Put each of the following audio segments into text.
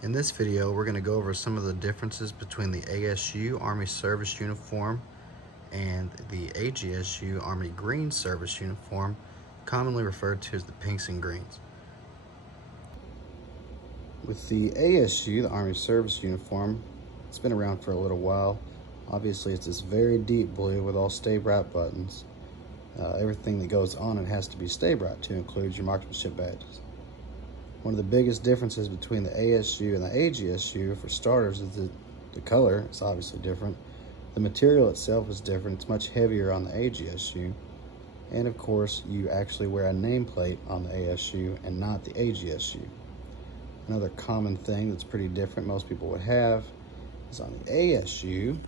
In this video, we're going to go over some of the differences between the ASU Army Service Uniform and the AGSU Army Green Service Uniform, commonly referred to as the pinks and greens. With the ASU, the Army Service Uniform, it's been around for a little while. Obviously, it's this very deep blue with all stay-bright buttons. Everything that goes on it has to be stay-bright to include your marksmanship badges. One of the biggest differences between the ASU and the AGSU, for starters, is that the color is obviously different. The material itself is different. It's much heavier on the AGSU. And of course, you actually wear a nameplate on the ASU and not the AGSU. Another common thing that's pretty different most people would have is on the ASU,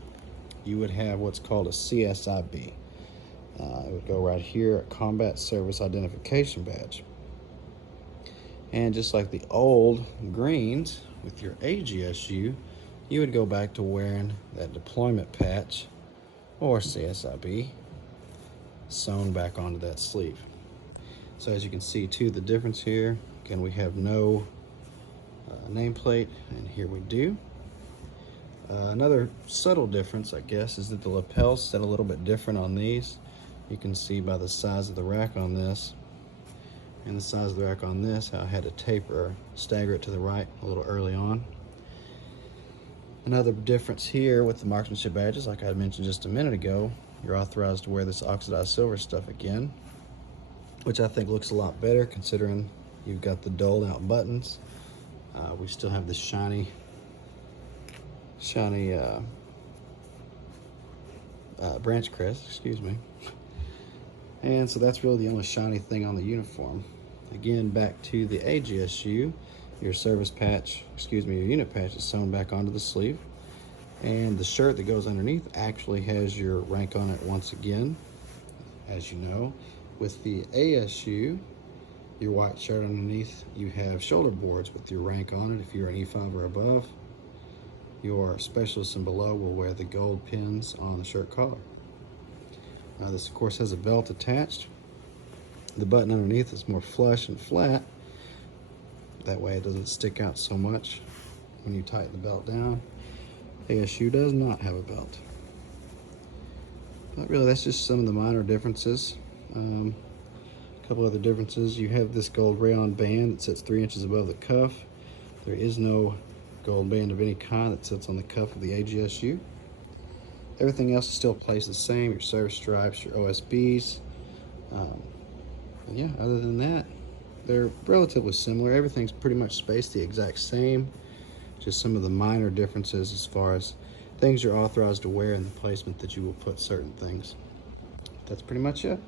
you would have what's called a CSIB. It would go right here, a Combat Service Identification Badge. And just like the old greens with your AGSU, you would go back to wearing that deployment patch or CSIB sewn back onto that sleeve. So as you can see too, the difference here, again, we have no nameplate, and here we do. Another subtle difference, I guess, is that the lapels set a little bit different on these. You can see by the size of the rack on this and the size of the rack on this, how I had to taper or stagger it to the right a little early on. Another difference here with the marksmanship badges, like I mentioned just a minute ago, you're authorized to wear this oxidized silver stuff again, which I think looks a lot better considering you've got the doled out buttons. We still have this shiny branch crest, excuse me. And so that's really the only shiny thing on the uniform. Again, back to the AGSU, your service patch, excuse me, your unit patch is sewn back onto the sleeve. And the shirt that goes underneath actually has your rank on it once again, as you know. With the ASU, your white shirt underneath, you have shoulder boards with your rank on it if you're an E5 or above. Your specialists and below will wear the gold pins on the shirt collar. This of course has a belt attached. The button underneath is more flush and flat. That way it doesn't stick out so much when you tighten the belt down. ASU does not have a belt. But really that's just some of the minor differences. A couple other differences, you have this gold rayon band that sits 3 inches above the cuff. There is no gold band of any kind that sits on the cuff of the AGSU. Everything else still plays the same, your service stripes, your OSBs. And yeah, other than that, they're relatively similar. Everything's pretty much spaced the exact same. Just some of the minor differences as far as things you're authorized to wear and the placement that you will put certain things. That's pretty much it.